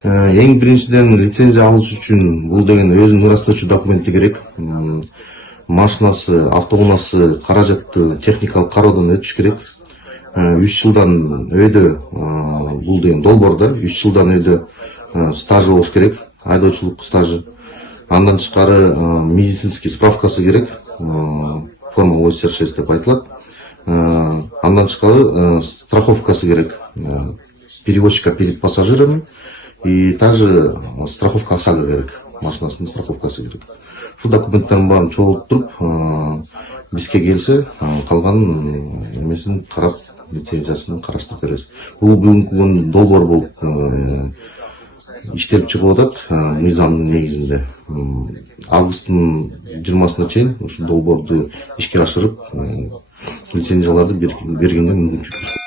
Эң биринчиден лицензия алыш үчүн бул деген өзүнүн ырастоочу документи керек. Машинасы, автоунаасы, каражатты техникалык кароодон өтүш керек. 3 жылдан өйдө бул деген долбоордо 3 жылдан өйдө стажы болуш керек, айдоочулук стажы. Андан тышкары медицинский справкасы керек, форма 86 деп айтылат. Андан тышкары страховкасы керек, перевозчикка перед пассажирами. И также страховка ОСАГО керек, машинасынын страховкасы керек. Ушул документтердин баарын чогултуруп бизге келсе, калган эмесин карап, лицензиясын караштырып беребиз. Бул бүгүнкү күндө долбоор болуп иштелип чыгып атат мыйзамдын негизинде. Августтун 20-сына чейин ушул долбоорду ишке ашырып лицензияларды бергенге мүмкүнчүлүк.